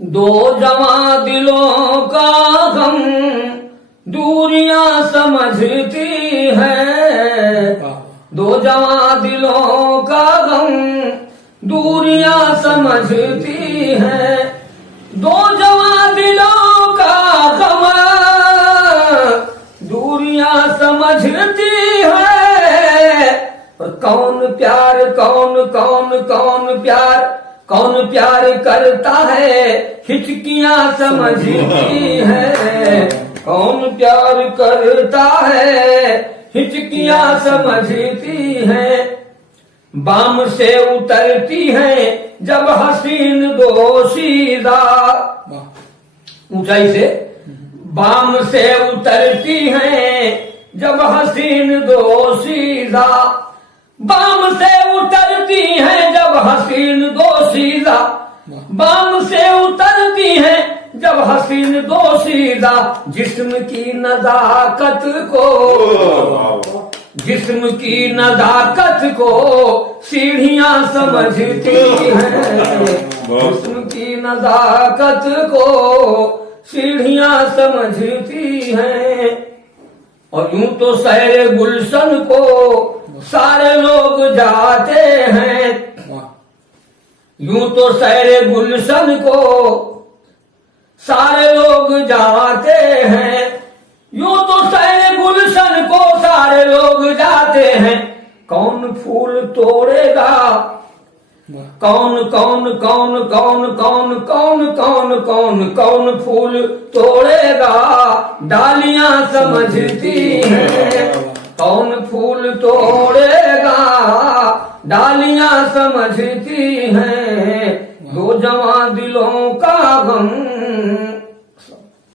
दो जवां दिलों का गम दूरियां समझती है। दो जवां दिलों का गम दूरियां समझती है। दो जवां दिलों का गम दूरियां समझती है। और कौन प्यार कौन प्यार करता है हिचकियां समझती है। कौन प्यार करता है हिचकियां समझती है। बाम से उतरती है जब हसीन दोशीदा, ऊंचाई से बाम से उतरती है जब हसीन दोशीदा। बाम से उतरती है जब हसीन दोशीदा। बाम से उतरती है जब हसीन दोशीदा। जिस्म की नजाकत को सीढ़ियां समझती हैं। जिस्म की नजाकत को सीढ़ियां समझती हैं। और यूं तो सैर गुलशन को सारे लोग जाते हैं। यूं तो सैर गुलशन को सारे लोग जाते हैं। यूं तो सैर गुलशन को सारे लोग जाते हैं। कौन फूल तोड़ेगा कौन फूल तोड़ेगा डालियां समझती हैं। कौन फूल तोड़ेगा डालियां समझती हैं। दो जवां दिलों का गम